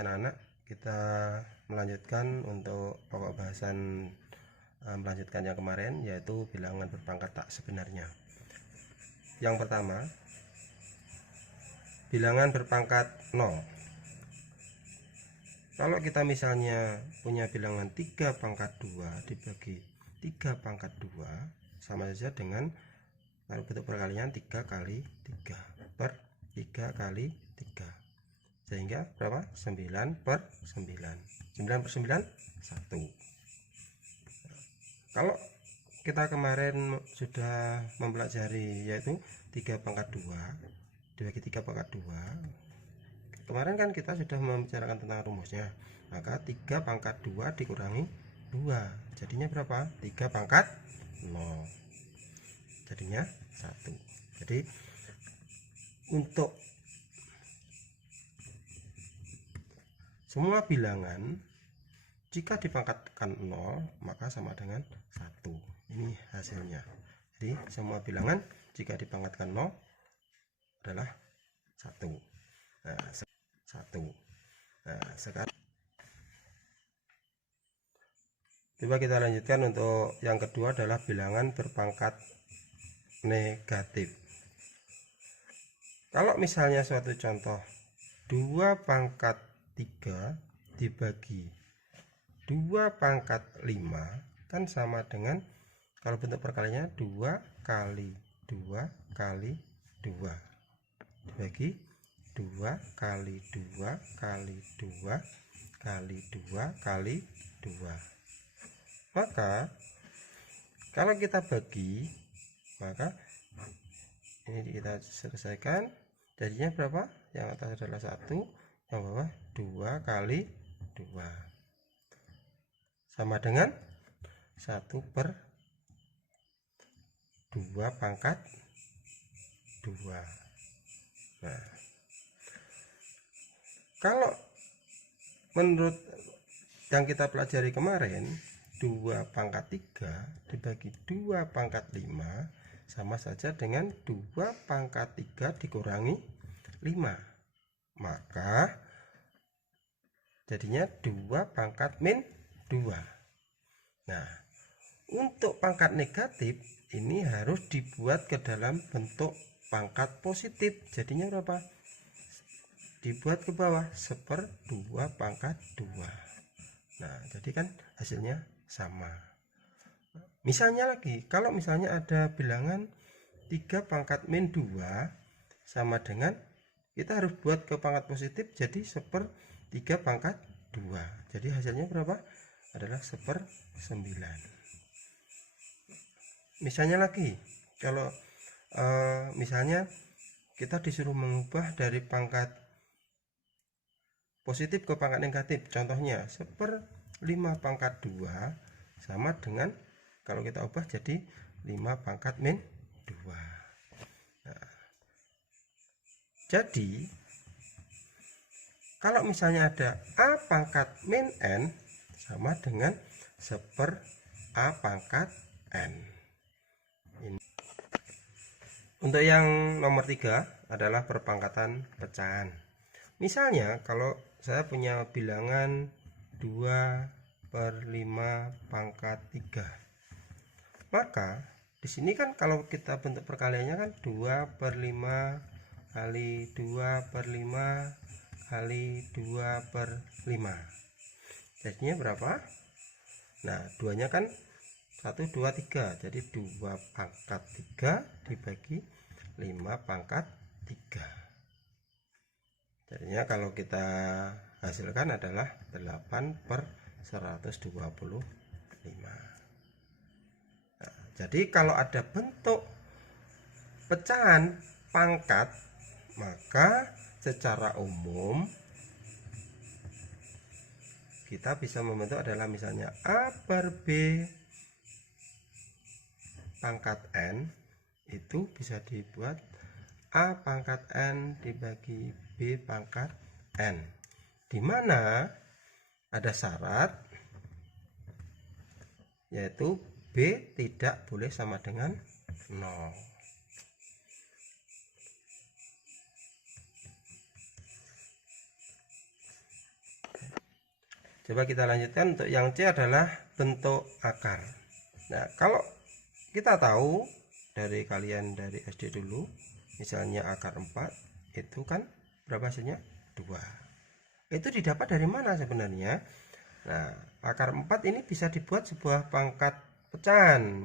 anak-anak, kita melanjutkan untuk pokok bahasan melanjutkan yang kemarin, yaitu bilangan berpangkat tak sebenarnya. Yang pertama, bilangan berpangkat 0. Kalau kita misalnya punya bilangan 3 pangkat 2 dibagi 3 pangkat 2, sama saja dengan kalau bentuk perkalian 3 kali 3 per 3 kali 3, sehingga berapa? 9 per 9. 9 per 9 1. Kalau kita kemarin sudah mempelajari yaitu 3 pangkat 2 dibagi 3 pangkat 2, kemarin kan kita sudah membicarakan tentang rumusnya. Maka 3 pangkat 2 dikurangi 2, jadinya berapa? 3 pangkat 0, jadinya 1. Jadi untuk semua bilangan jika dipangkatkan 0 maka sama dengan 1. Ini hasilnya. Jadi semua bilangan jika dipangkatkan 0 adalah 1. Nah, 1. Nah, sekarang coba kita lanjutkan untuk yang kedua adalah bilangan berpangkat negatif. Kalau misalnya suatu contoh 2 pangkat 3 dibagi 2 pangkat 5 kan sama dengan, kalau bentuk perkaliannya 2 kali 2 kali 2 dibagi 2 kali 2 kali 2 kali 2 kali 2. Maka kalau kita bagi, maka ini kita selesaikan, jadinya berapa? Yang atas adalah 1, yang bawah 2 kali 2 sama dengan 1 per 2 pangkat 2. Nah, kalau menurut yang kita pelajari kemarin 2 pangkat 3 dibagi 2 pangkat 5 sama saja dengan 2 pangkat 3 dikurangi 5, maka jadinya 2 pangkat min 2. Nah, untuk pangkat negatif ini harus dibuat ke dalam bentuk pangkat positif, jadinya berapa? Dibuat ke bawah 1/2 pangkat 2. Nah, jadi kan hasilnya sama. Misalnya lagi, kalau misalnya ada bilangan 3 pangkat min 2 sama dengan, kita harus buat ke pangkat positif, jadi 1/3 pangkat 2. Jadi hasilnya berapa? Adalah 1/9. Misalnya lagi, kalau misalnya kita disuruh mengubah dari pangkat positif ke pangkat negatif, contohnya 1/5 pangkat 2 sama dengan, kalau kita ubah jadi 5 pangkat min 2. Nah, jadi kalau misalnya ada A pangkat min N sama dengan 1/A pangkat N. Ini. Untuk yang nomor 3 adalah perpangkatan pecahan. Misalnya kalau saya punya bilangan 2/5 pangkat 3, maka di sini kan kalau kita bentuk perkaliannya kan 2/5 kali 2/5 kali 2/5, jadinya berapa? Nah, 2 nya kan 1, 2, 3, jadi 2 pangkat 3 dibagi 5 pangkat 3, jadinya kalau kita hasilkan adalah 8/125. Nah, jadi kalau ada bentuk pecahan pangkat, maka secara umum kita bisa membentuk adalah misalnya A per B pangkat N itu bisa dibuat A pangkat N dibagi B pangkat N, dimana ada syarat yaitu B tidak boleh sama dengan 0. Coba kita lanjutkan. Untuk yang C adalah bentuk akar. Nah, kalau kita tahu dari kalian dari SD dulu, misalnya akar 4 itu kan berapa hasilnya? 2. Itu didapat dari mana sebenarnya? Nah, akar 4 ini bisa dibuat sebuah pangkat pecahan.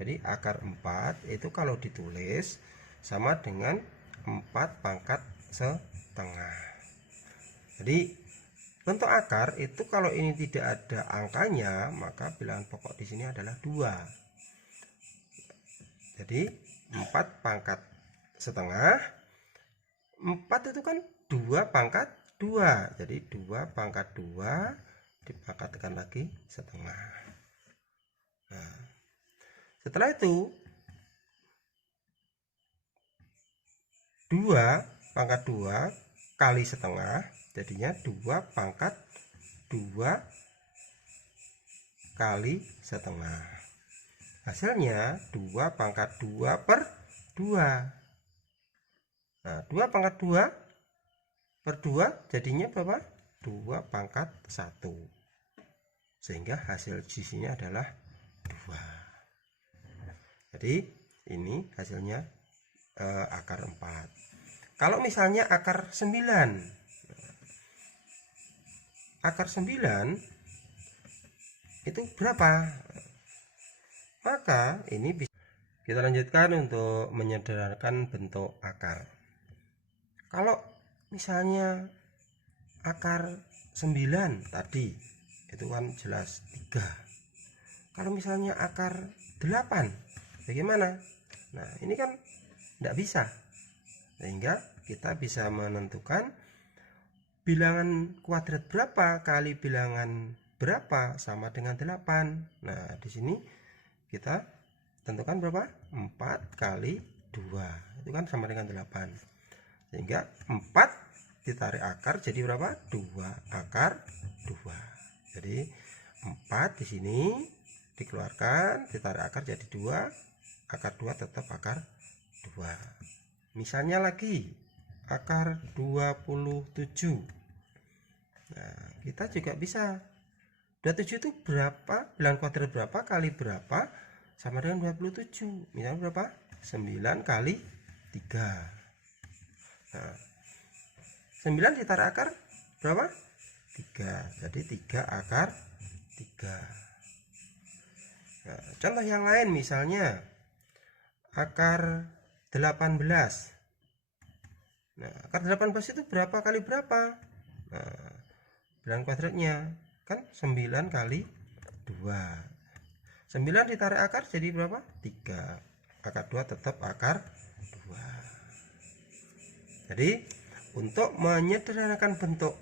Jadi akar 4 itu kalau ditulis sama dengan 4 pangkat setengah. Jadi bentuk akar itu kalau ini tidak ada angkanya, maka bilangan pokok di sini adalah 2. Jadi 4 pangkat setengah, 4 itu kan 2 pangkat 2. Jadi 2 pangkat 2 dipangkatkan lagi setengah. Nah, setelah itu 2 pangkat 2 kali setengah, jadinya 2 pangkat 2 kali setengah. Hasilnya 2 pangkat 2 per 2. Nah, 2 pangkat 2 per 2 jadinya berapa? 2 pangkat 1. Sehingga hasil sisinya adalah 2. Jadi ini hasilnya akar 4. Kalau misalnya akar 9. Akar 9 itu berapa? Maka ini bisa kita lanjutkan untuk menyederhanakan bentuk akar. Kalau misalnya akar 9 tadi itu kan jelas 3. Kalau misalnya akar 8 bagaimana? Nah, ini kan tidak bisa. Sehingga kita bisa menentukan bilangan kuadrat berapa kali bilangan berapa sama dengan 8. Nah, di sini kita tentukan berapa? 4 kali 2 itu kan sama dengan 8. Sehingga 4 ditarik akar jadi berapa? 2 akar 2. Jadi 4 di sini dikeluarkan, ditarik akar jadi 2, akar 2 tetap akar 2. Misalnya lagi akar 27. Nah, kita juga bisa 27 itu berapa? Bilangan kuadrat berapa kali berapa sama dengan 27? Misalnya berapa? 9 kali 3. Nah, 9 ditarik akar berapa? 3. Jadi 3 akar 3. Nah, contoh yang lain misalnya akar 18. Nah, akar 18 itu berapa kali berapa? Nah, bilangan kuadratnya kan 9 kali 2. 9 ditarik akar jadi berapa? 3. Akar 2 tetap akar 2. Jadi untuk menyederhanakan bentuk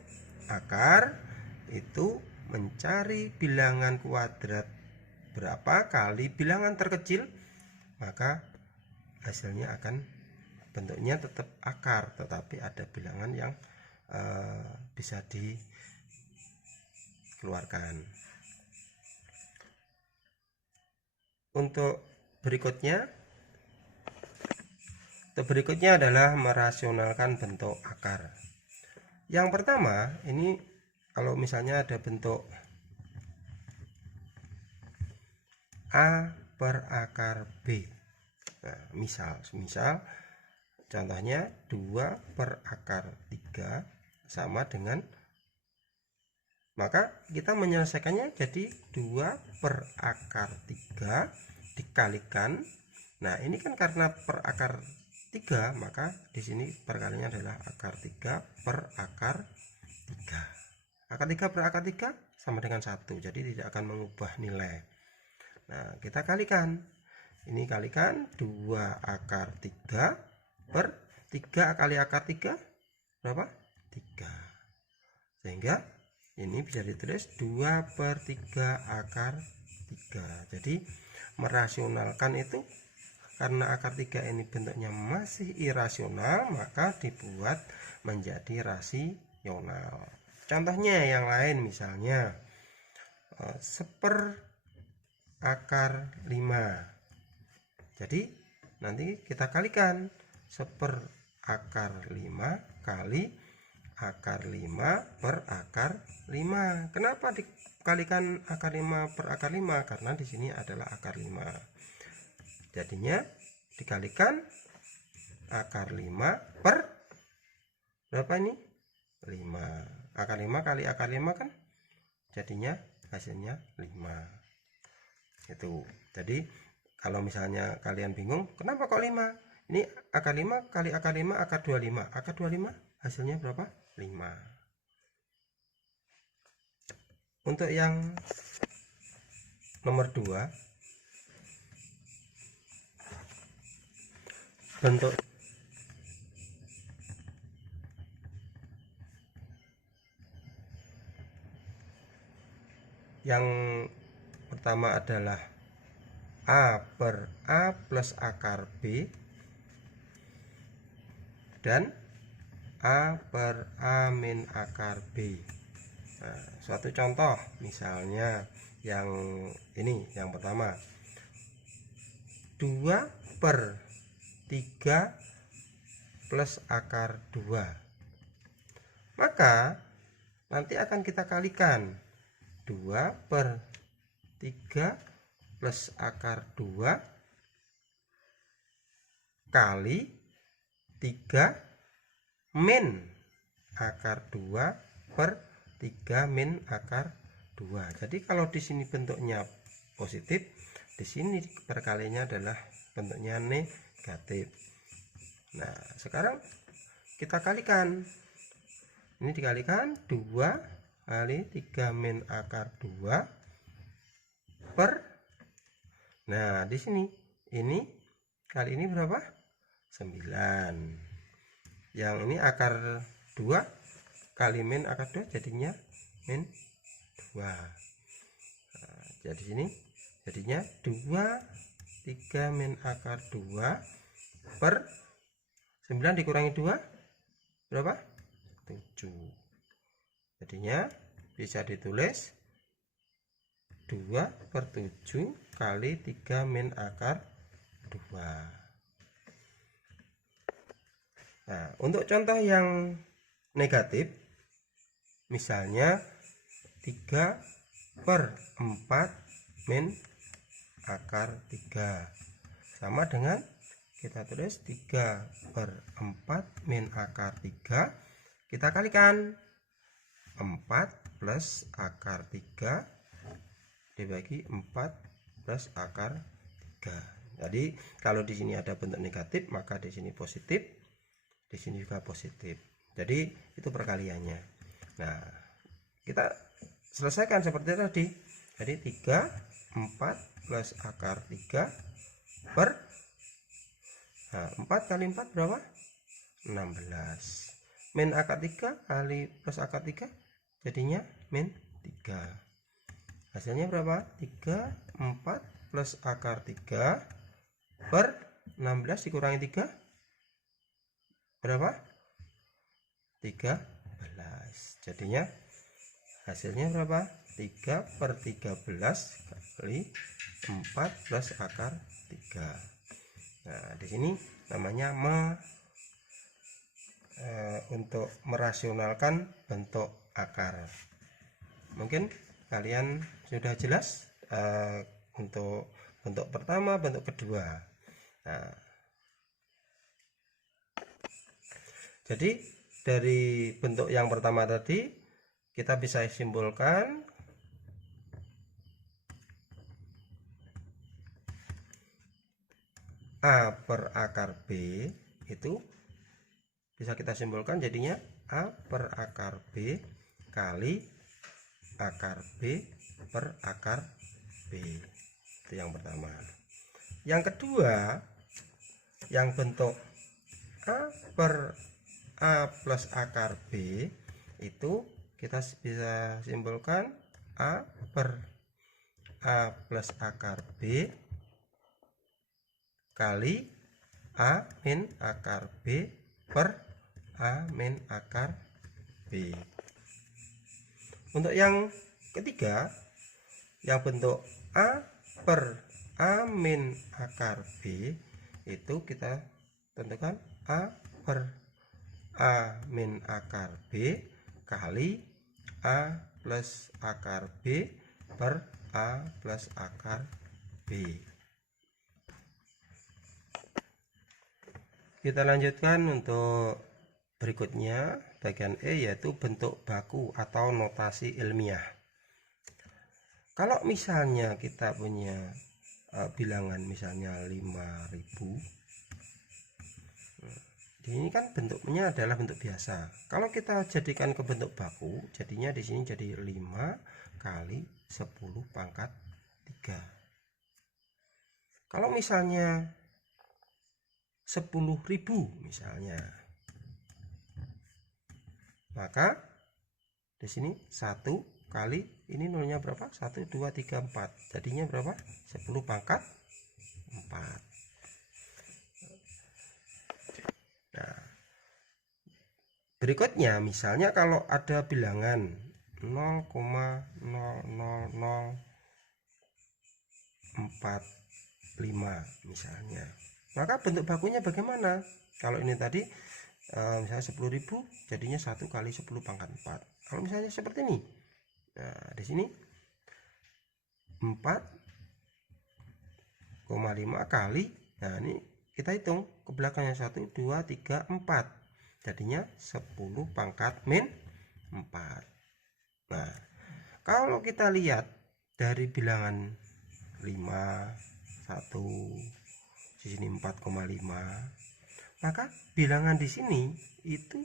akar itu mencari bilangan kuadrat berapa kali bilangan terkecil, maka hasilnya akan bentuknya tetap akar, tetapi ada bilangan yang bisa dikeluarkan. Untuk berikutnya adalah merasionalkan bentuk akar. Yang pertama ini kalau misalnya ada bentuk A per akar B. Nah, misal contohnya 2 per akar 3 sama dengan, maka kita menyelesaikannya jadi 2 per akar 3 dikalikan. Nah, ini kan karena per akar 3, maka di sini perkaliannya adalah akar 3 per akar 3. Akar 3 per akar 3 sama dengan 1, jadi tidak akan mengubah nilai. Nah, kita kalikan. Ini kalikan 2 akar 3 per 3 kali akar 3 berapa? 3. Sehingga ini bisa ditulis 2 per 3 akar 3. Jadi merasionalkan itu karena akar 3 ini bentuknya masih irasional, maka dibuat menjadi rasional. Contohnya yang lain misalnya 1/4 akar 5. Jadi nanti kita kalikan 1/4 akar 5 kali akar 5 per akar 5. Kenapa dikalikan akar 5 per akar 5? Karena di sini adalah akar 5. Jadinya dikalikan akar 5 per berapa ini? 5. Akar 5 kali akar 5 kan jadinya hasilnya 5. Itu. Jadi kalau misalnya kalian bingung, kenapa kok 5? Ini akar 5 kali akar 5 akar 25. Akar 25 hasilnya berapa? 5. Untuk yang nomor 2, bentuk yang pertama adalah A per A plus akar B dan A per A min akar B. Nah, suatu contoh misalnya yang ini, yang pertama 2 per 3 plus akar 2. Maka nanti akan kita kalikan 2 per 3 plus akar 2 kali 3 min akar 2 per 3 min akar 2. Jadi kalau di sini bentuknya positif, di sini perkaliannya adalah bentuknya negatif. Nah, sekarang kita kalikan. Ini dikalikan 2 kali 3 min akar 2 per, nah di sini ini kali ini berapa? 9. Yang ini akar 2 kali min akar 2 jadinya min 2. Nah, jadi sini jadinya 2 3 min akar 2 per 9 dikurangi 2 berapa? 7. Jadinya bisa ditulis 2 per 7 kali 3 min akar 2. Nah, untuk contoh yang negatif, misalnya 3 per 4 min akar 3. Sama dengan kita tulis 3 per 4 min akar 3. Kita kalikan 4 plus akar 3 dibagi 4 plus akar 3. Jadi kalau di sini ada bentuk negatif, maka di sini positif, di sini juga positif. Jadi itu perkaliannya. Nah, kita selesaikan seperti tadi. Jadi 3 4 plus akar 3 per, nah, 4 kali 4 berapa? 16. Min akar 3 kali plus akar 3 jadinya min 3. Hasilnya berapa? 3 4 plus akar 3 per 16 dikurangi 3 berapa? 13. Jadinya hasilnya berapa? 3 per 13 kali 4 plus akar 3. Nah, di sini namanya untuk merasionalkan bentuk akar. Mungkin kalian sudah jelas untuk bentuk pertama, bentuk kedua. Nah, jadi dari bentuk yang pertama tadi kita bisa simpulkan A per akar B itu bisa kita simpulkan jadinya A per akar B kali akar B per akar B. Itu yang pertama. Yang kedua, yang bentuk A per A plus akar B itu kita bisa simpulkan A per A plus akar B kali A min akar B per A min akar B. Untuk yang ketiga, yang bentuk A per A min akar B itu kita tentukan A per A min akar B kali A plus akar B per A plus akar B. Kita lanjutkan untuk berikutnya bagian E, yaitu bentuk baku atau notasi ilmiah. Kalau misalnya kita punya bilangan misalnya 5000, ini kan bentuknya adalah bentuk biasa. Kalau kita jadikan ke bentuk baku, jadinya di sini jadi 5 kali 10 pangkat 3. Kalau misalnya 10.000 misalnya, maka di sini 1 kali ini nolnya berapa? 1 2 3 4, jadinya berapa? 10 pangkat 4. Nah, berikutnya misalnya kalau ada bilangan 0,00045 misalnya, maka bentuk bakunya bagaimana? Kalau ini tadi misalnya 10.000, jadinya 1 kali 10 pangkat 4. Kalau misalnya seperti ini, nah di sini 4,5 kali, nah ini kita hitung ke belakangnya 1 2 3 4, jadinya 10 pangkat min 4. Nah, kalau kita lihat dari bilangan 5 1 di sini 4,5, maka bilangan di sini itu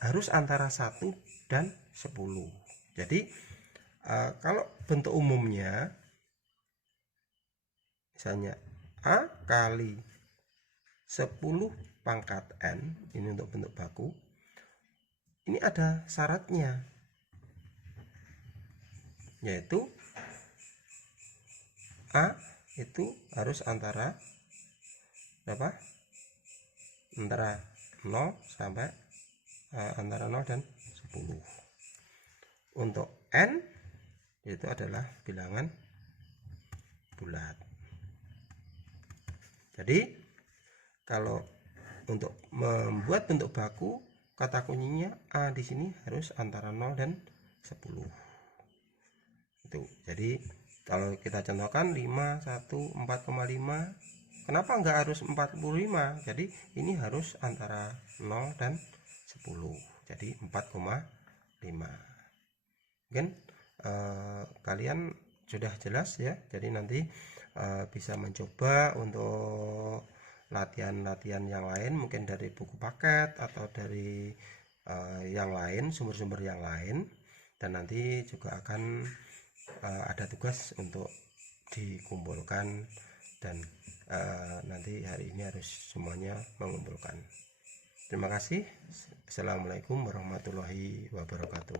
harus antara 1 dan 10. Jadi kalau bentuk umumnya misalnya A kali 10 pangkat N, ini untuk bentuk baku, ini ada syaratnya, yaitu A itu harus antara berapa? Antara 0 sampai antara 0 dan 10. Untuk N itu adalah bilangan bulat. Jadi kalau untuk membuat bentuk baku, kata kuncinya A di sini harus antara 0 dan 10. Itu. Jadi kalau kita contohkan 5 1 4,5, kenapa enggak harus 45? Jadi ini harus antara 0 dan 10. Jadi 4,5. Mungkin kalian sudah jelas ya. Jadi nanti bisa mencoba untuk latihan-latihan yang lain, mungkin dari buku paket atau dari yang lain, sumber-sumber yang lain, dan nanti juga akan ada tugas untuk dikumpulkan, dan nanti hari ini harus semuanya mengumpulkan. Terima kasih. Assalamualaikum warahmatullahi wabarakatuh.